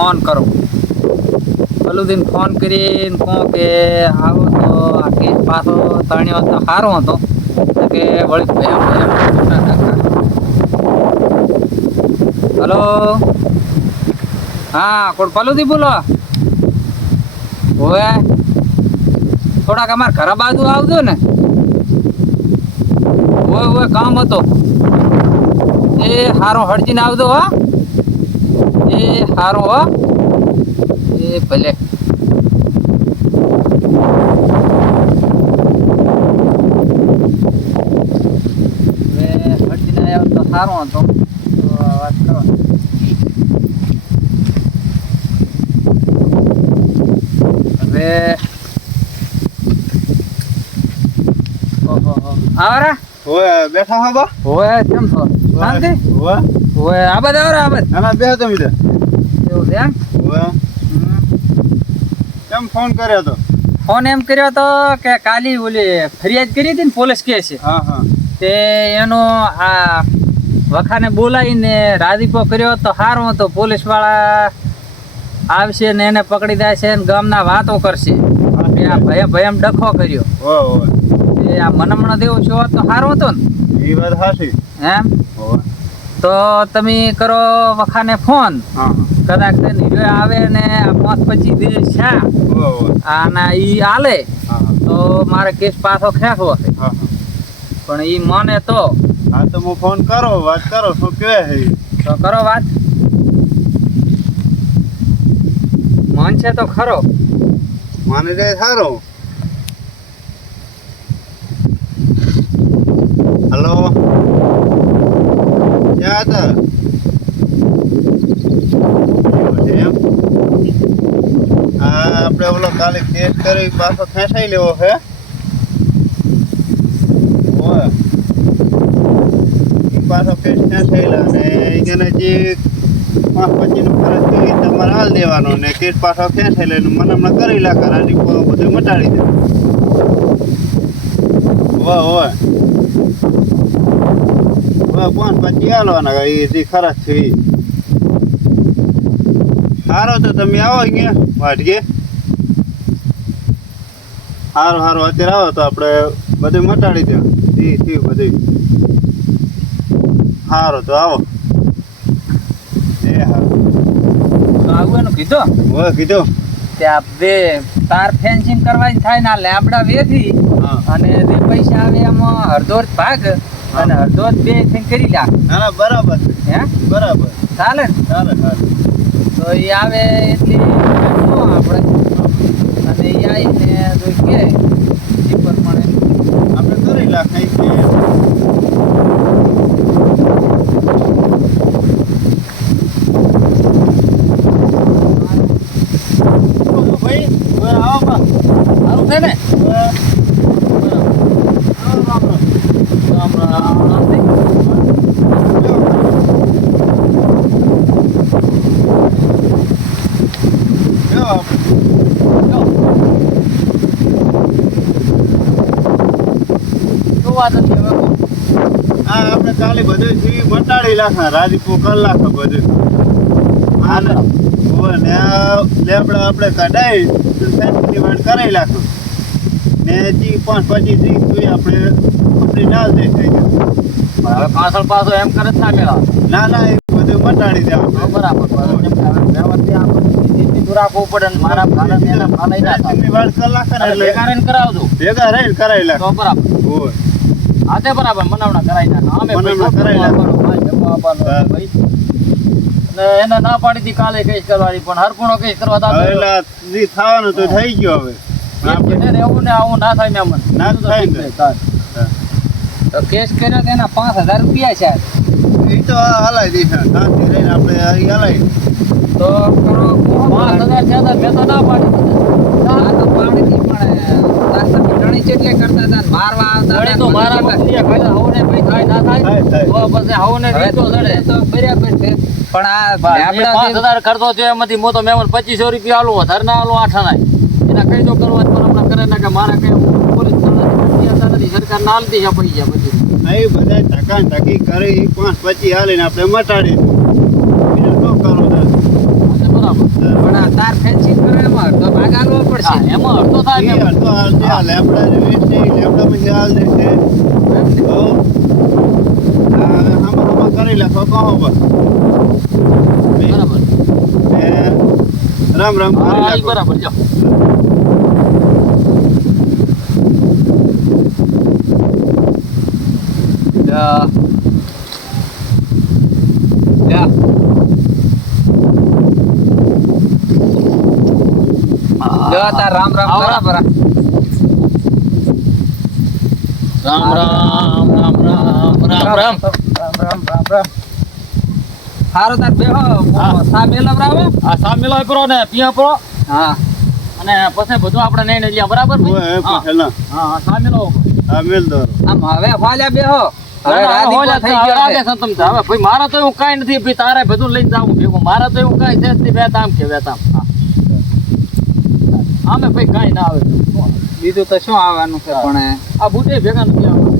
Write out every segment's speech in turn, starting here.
Phone કરો. પેલું દિન ફોન કરીને કહો કે આવો તો આ કેસ પાછો તણ્યો તો સારો હતો કે વળી હલો હા કોણ પલુથી બોલો? હવે થોડાક અમારે ઘર બાજુ આવજો ને. હોય કામ હતો એ હારો હળજીને આવજો. હો એ હારો હો એ ભલે. હવે હળજીને આવ્યો તો સારો હતો તો વાત કરો. હવે આવરા ઓય બેઠા હો બા? ઓય કેમ છો? શાંતિ? ઓય આબદ આવરા આબદ. ના બેહો તમે ત્યાં. એવું છે એમ? ઓય કેમ ફોન કર્યો તો? ફોન એમ કર્યો તો કે કાલી ઓલી ફરિયાદ કરી હતી ને પોલીસ કેસ. હા તે એનો આ વખાને બોલાવીને રાજીપો કર્યો તો સારો હતો. પોલીસ વાળા આવશે ને એને પકડી દેશે ને ગામના વાતો કરશે કે આ ભયમ ડખો કર્યો. ઓય આ મનમણો દેવો છો તો સારો હતો ને. એ વાત સાચી. એમ તો તમે કરો વખાને ફોન. કદાચ આવે ને 5-25 દિવસ છે આના ઈ આલે તો મારે કેસ પાછો ખેંચવો છે. પણ ઈ મને તો હા તો હું ફોન કરો વાત કરો શું કહે છે તો કરો વાત. મન છે તો ખરો માને જાય સારો. હલો ક્યાં હતા? એમ હા આપણે ઓલો કાલે કેસ કરી પાછો ખેંચાઈ લેવો છે. પાછો કેસ ખેંચાયેલા ને એને જે 5-25 નું ફરજ કરી તમારે હાલ દેવાનો ને કેસ પાછો ખેંચાઈ લે મને હમણાં કરી લાગે રાજી બધું મટાડી દે. હોય 5-25 હાલવાના એ જે ખરાબ છે એ સારો તો તમે આવો અહીંયા વાટકે. સારું અત્યારે આવો તો આપણે બધું મટાડી દે બધું. સારું તો આવો. એ સારું તો આવવાનું કીધું. હોય કીધું ત્યાં બે તાર ફેન્સિંગ કરવાની થાય ને લેબડા વેથી અને જે પૈસા આવે એમાં અડધો ભાગ અને અડધો બે થઈને કરી લા. ના બરાબર હે બરાબર ચાલે ને? ચાલે તો એ આવે એટલી આપણે અને એ આવીને જો કે એ પ્રમાણે આપણે કરી નાખાય છે. ભાઈ આવો બા સારું છે ને? આપણે કાલે બધું જીવી મટાડી નાખા રાજીપો કરી નાખો બધું. આને લેબડા આપણે કઢાઈ ફેન્સની વાટ કરાવી નાખો ને જી 5-25 દિવસ આપણે આપણી નાલ દે થઈ ગયું. હવે પાછળ પાછો એમ કરે ના મેળા. ના એ બધું મટાડી દે આપણે. બરાબર રાખવું પડે ને મારા ફેન્સની વાટ કરી નાખે ને એટલે કરાવજો ભેગા રહીને કરાવી નાખો. બરાબર હોય હા તે બરાબર મનાવડા કરાવી નાખો. અમે એને ના પાડી હતી કાલે કેસ કરવાની પણ હરપૂણો કેસ કરવા એટલે થવાનું તો થઈ ગયો હવે. એવું ને આવું ના થાય ને ના થાય ને તો કેસ કર્યો તો એના 5000 રૂપિયા છે. એ તો હલાવી દઈશ શાંતિ રહીને આપણે હલાવી તો કરો 5000 છે મેં તો ના પાડી તો પાડી હતી પણ ઘણી ચેટલે કરતા હતા મારવા આવતા તો મારા મસ્તી ખાલી હવને ભાઈ થાય ના થાય તો પછી હવને રીતો ચડે તો બરાબર છે. પણ આ લેબડા 5000 કરતો છે એમાંથી મો તો મેમન 2500 રૂપિયા આલો વધારે ના આલો આઠાના એના કઈ તો કરવા પણ હમણાં કરે ના કે મારા કઈ પોલીસ નથી સરકાર ના આલતી છે પૈસા બધું નહીં બધા ધક્કા ધક્કી કરી 5-25 હાલીને આપણે મટાડી. બીજું શું કરો બરાબર હા, એમાં અડધો થાય એ ને. અડધો હાલ છે આ લેબડા જે વેચ છે એ લેબડામાં જે હાલ દે છે હો આમાં કરી નાખો કહો બસ બરાબર. ને રામ રામ કરી હા, ઈ નાખો બરાબર જો. જા. જા. જો તાર રામ રામ કરા બરા. રામ રામ રામ રામ રામ રામ. હારો તાર બેહો સા મેલવરાવો. આ સા મિલાય કરો ને પિયા કરો હા. અને પછી બધું આપણે નહીં લઈએ બરાબર ઓય ભાઈ? હા પહેલા હા સા મિલાવો. આ મેલ દો આમ હવે ફાલ્યા બેહો. હવે રાધીપો થઈ ગયો છે. હવે ભાઈ મારા તો એવું કાંઈ નથી ભાઈ તારે બધું લઈને જાવું ભેગું મારા તો એવું કાંઈ છે જ નહીં વેતામ કે વેતામ હા. આમે ભાઈ કાંઈ ના આવે બીજું તો શું આવવાનું છે પણ આ બુટે ભેગા નથી આવતા.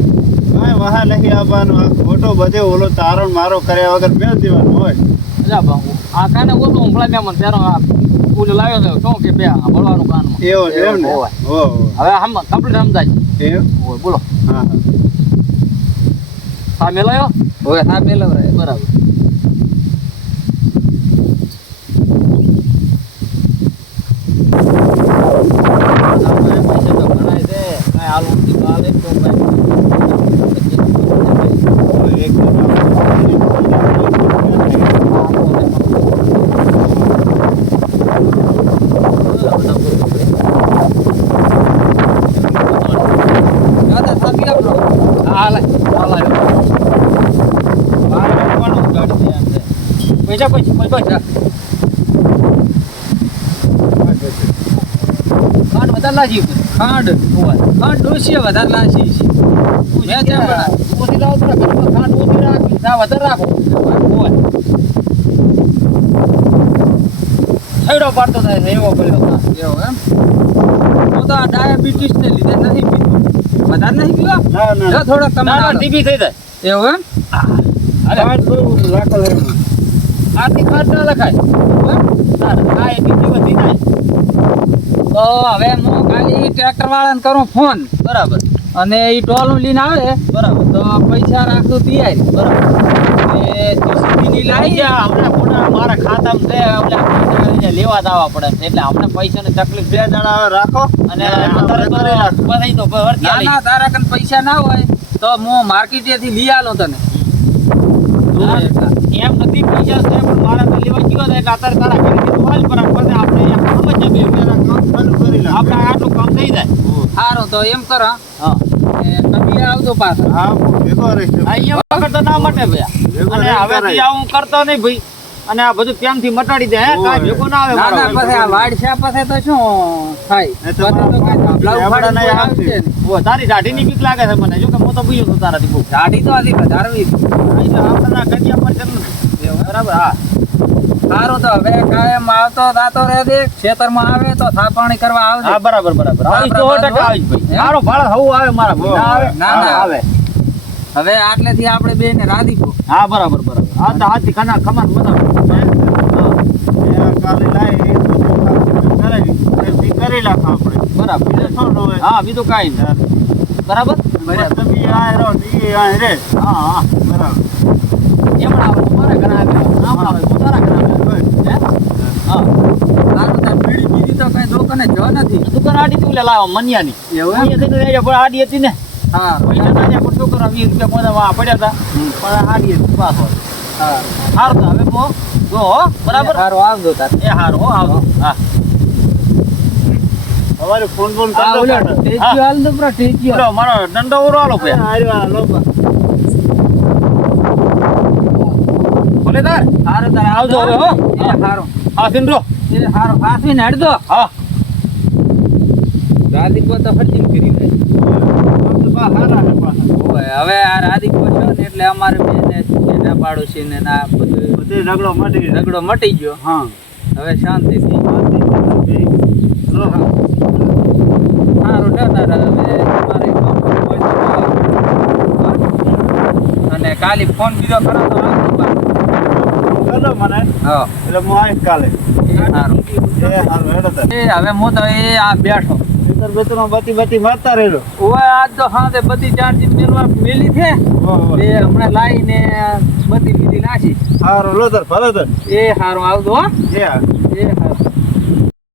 કાંઈ વાહ નહીં આવવાનું આ ખોટો બધે ઓલો તારો ને મારો કર્યા વગર મેલ દેવાનું હોય અલ્યા બાપુ આ કાને ઓછું હમણાં મેં મને ત્યારે આ ફૂલ લાવ્યો હતો શું કે બે ભળવાનું કાનમાં એવો છે એમ ને હોય. ઓહો હવે હમ કમ્પ્લીટ સમજાય એમ હોય બોલો હા હા સા મિલાયો હવે સા મેલવરાય. બરાબર પૈસા તો ઘણાય છે કાંઈ હાલ ઊંધી કાલે તો ઓય એક દાદા સાબી આપો. પૈસા ખાંડ વધારે લાગી ખાંડ ખાંડ ડોસીએ વધારે લાગી છે. મેં ત્યાં ઓછી લાવો થોડા ઘરમાં ખાંડ ઓછી રાખી વધારે રાખો છેડો પાડતો થાય છે એવો કર્યો એવું એમ હું તો આ ડાયાબિટીસ ને લીધે નથી પીતો. વધારે નહીં પીવા ના ના જો થોડો કમ ટીબી થઈ જાય એવું એમ પાંચ બહુ રાખો એમ આથી ખાંડ ના લખાય આ એ ટીબી વધી જાય તો હવે હું ખાલી ટ્રેક્ટર વાળાને કરું ફોન બરાબર અને એ ટોલું લઈને આવે બરાબર તો પૈસા રાખું તૈયારી બરાબર એ જીસીબી લાવી ગયા હમણાં ખોટા મારા ખાતામાં છે એટલે આપણે લેવા જવા પડે છે એટલે હમણાં પૈસાની તકલીફ બે જણા હવે રાખો અને અત્યારે તો બધાય તો ભરતી ના આલી. ના તારા કન પૈસા ના હોય તો હું માર્કેટેથી લઈ આલું તને હા, એમ નથી પૈસા છે પણ મારા તો લેવા ગયો હતો એટલે અત્યારે તારા ઘરેથી તો હાલ પર આપણે સમજ કરી લો આપણે આટલું કામ થઈ જાય સારું તો એમ કરો હા તમે આવજો પાછા હા હું ભેગો રહીશ અહીંયા વગર તો ના મટે ભાઈ અને હવેથી આવું કરતો નહીં ભાઈ અને આ બધું પ્રેમથી મટાડી દે હે કાંઈ ભેગો ના આવે ના ના મારો પછી આ વાડશા પાસે તો શું થાય એ તો પછી તો કાંઈ ધાબળા ઉખાડીને કોઈ આવશે નહીં. ઓ તારી દાઢીની બીક લાગે છે મને જો કે હું તો બીજો છું તારાથી બહુ દાઢી તો હજી વધારવી છે. એટલે આપણે ના કડિયા પર જરૂર નથી બરાબર હા સારું તો હવે કાયમ આવતો જાતો રહેજે ખેતરમાં આવે તો થાપાણી કરવા આવજે હા બરાબર બરાબર આવીશ તો 100% આવીશ ભાઈ મારો ભાડો હવું આવે મારા ભાઈ ના આવે ના, ના. આવે હવે આટલેથી આપણે બે ને રાધીપો હા બરાબર બરાબર આ તો હાથી ખાના ખમાન બધા કાલે લાવી કરી નાખો આપણે બરાબર બીજું શું જોવે? હા બીજું કાંઈ નહીં બરાબર તમે આ રહો ને ઈ આ રે હા હા બરાબર એમણા આવે મારા ઘરે આવે આમ આવે તો તારા ઘરે આવે હે હા સારું તાર પીડી બીજી તો કઈ દુકાને જો નથી દુકાન આડી તું લે લાવો મનિયાની એવું એમ? મનિયા થઈને પણ આડી હતી ને હા પૈસા ના પણ શું કરવા 20 રૂપિયા પોતા પડ્યા હતા પણ આડી હતી પાછો હા સારું તો હવે મો જો હો બરાબર સારું આવજો તાર એ હારું હો આવજો હા અમારે ફોન ફોન આ કરતો ઓલા કાઢો. ટેચ્યુ હાલ દો પ્રા ટેચ્યુ બોલો મારો દંડો ઉરો આલો પે આર્યો આ લોકો. ભલે તાર સારું તાર આવજો હવે હો એ સારું હા સિંડરો એ સારું ફાસવીને હડજો હા રાધીપો તો ફરજીને કરી દે આમ તો બા હારા હે પાછા. ઓય, હવે આ રાધીપો છે ને એટલે અમારે બેને ના પાડોશી ને ના બધું બધે ઝઘડો મટી જાય. ઝઘડો મટી ગયો હા હવે શાંતિથી રહો. સારું ને તારે હવે તમારે કામ હોય તો આવો. અને કાલે ફોન બીજો કરો તો આવજો પાછો. કરો મને હા એટલે હું આવીશ કાલે સારું. એ હારું હેડો તાર. એ હવે હું તો એ આ બેઠો. ખેતર બેતરમાં બત્તી મારતા રહેલો. ઓય આજ તો હાથે બધી ચાર્જિંગ મેલી છે. એ હમણાં લાવીને બધી લીધી નાખી. હારું લો તાર ભલે તાર. એ હારું આવજો હો. એ હા. એ હારું.